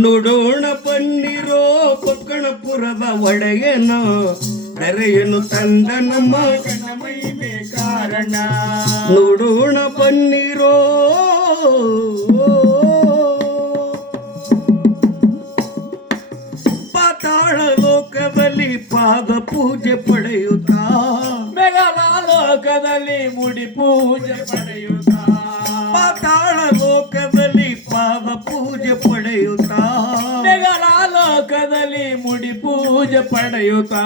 ನೋಡೋಣ ಬನ್ನಿರೋ ಕೊಕ್ಕಣಪುರದ ಒಡೆಯನು ಧರೆಯನ್ನು ತಂದ ನಮ್ಮ ಮಹಿಮೆ ಕಾರಣ. ನೋಡೋಣ ಬನ್ನಿರೋ ಪಾತಾಳ ಲೋಕದಲ್ಲಿ ಪಾದ ಪೂಜೆ ಪಡೆಯುತ್ತಾ ಲೋಕದಲ್ಲಿ ಮುಡಿ ಪೂಜೆ ಪಡೆಯುತ್ತಾ ಪಾತಾಳ ಲೋಕದಲ್ಲಿ ಪಾದ ಪೂಜೆ ಪಡೆಯುತ್ತಾ ಲೋಕದಲ್ಲಿ ಮುಡಿ ಪೂಜೆ ಪಡೆಯುತ್ತಾ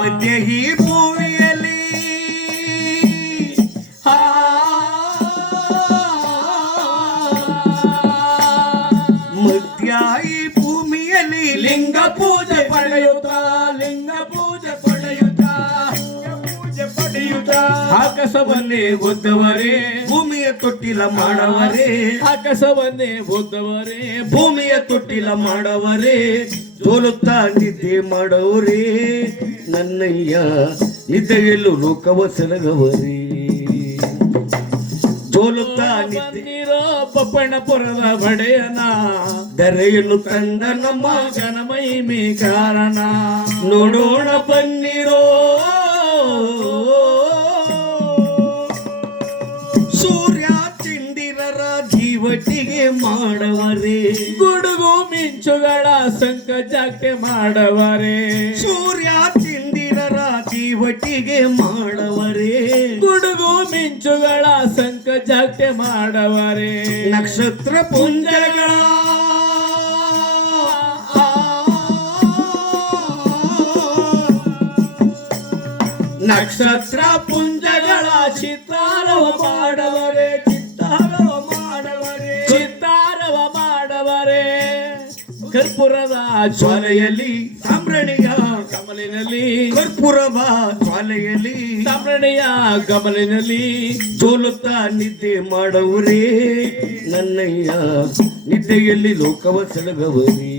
ಮಧ್ಯ ಈ ಭೂಮಿಯಲ್ಲಿ ಮಧ್ಯ ಈ ಭೂಮಿಯಲ್ಲಿ ಲಿಂಗ ಪೂಜೆ ಪಡೆಯುತ್ತಾ ಲಿಂಗ ಪೂಜೆ ಪಡೆಯುತ್ತಾ ಪೂಜೆ ಪಡೆಯುತ್ತಾ ಆಕಾಶವನ್ನೇ ಒದ್ದವರೇ ಭೂಮಿಯ ತೊಟ್ಟಿಲ ಮಾಡವರೇ ಆಕಾಶವನ್ನೇ ಒದ್ದವರೇ ಭೂಮಿಯ ತೊಟ್ಟಿಲ ಮಾಡವರೇ ಸೋಲುತ್ತಾ ನಿದ್ದೆ ಮಾಡವರೇ ನನ್ನಯ್ಯ ನಿದ್ದೆಯಲ್ಲೂ ಲೋಕವ ಸಲಗವರೇ ಸೋಲುತ್ತಾ ಬಂದಿರೋ ಪಪ್ಪಣಪುರದ ಬಡೆಯನ ಧರೆಯನ್ನು ತಂದ ನಮ್ಮ ಗಣ ಮಹಿಮೆ ಕಾರಣ. ನೋಡೋಣ ಬನ್ನಿರೋ ಸೂರ್ಯ ಚಂದಿರರ ಜೀವಟಿಗೆ ಮಾಡವರೇ ಗುಡುಗು ಮಿಂಚುಗಳ ಸಂಕಜಕ್ಕೆ ಮಾಡವರೇ ಸೂರ್ಯ ಚಂದಿರರ ಜೀವಟಿಗೆ ಮಾಡವರೇ ಗುಡುಗು ಮಿಂಚುಗಳ ಸಂಕಜಕ್ಕೆ ಮಾಡವರೇ ನಕ್ಷತ್ರ ಪುಂಜಗಳ ನಕ್ಷತ್ರ ಪುಂಜಗಳ ಚಿತ್ತಾರವ ಮಾಡವರೇ ಚಿತ್ತಾರವ ಮಾಡವರೇ ಚಿತ್ತಾರವ ಮಾಡವರೇ ಕರ್ಪೂರದ ಜ್ವಾಲೆಯಲ್ಲಿ ಸಾಂಬ್ರಣಿಯ ಕಮಲಿನಲ್ಲಿ ಕರ್ಪೂರದ ಜ್ವಾಲೆಯಲ್ಲಿ ಸಾಂಬ್ರಣಿಯ ಕಮಲಿನಲ್ಲಿ ಸೋಲುತ್ತಾ ನಿದ್ದೆ ಮಾಡವರೇ ನನ್ನಯ್ಯ ನಿದ್ದೆಯಲ್ಲಿ ಲೋಕವ ಸಲಗವರೇ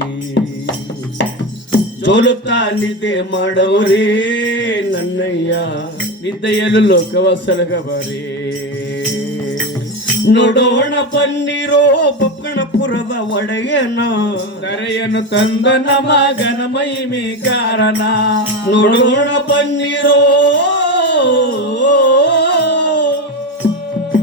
ಸೋಲುತ್ತಾ ನಿದ್ದೆ ಮಾಡವರೇ ನನ್ನಯ್ಯ ನಿದ್ದೆಯಲು ಲೋಕವ ಸಲಗವರೇ. ನೋಡೋಣ ಬನ್ನಿರೋ ಪಕ್ಕಣಪುರದ ಒಡೆಯನ ಧರೆಯನ್ನು ತಂದ ನಮ್ಮ ಗಣ ಮಹಿಮೆ ಕಾರಣ. ನೋಡೋಣ ಬನ್ನಿರೋ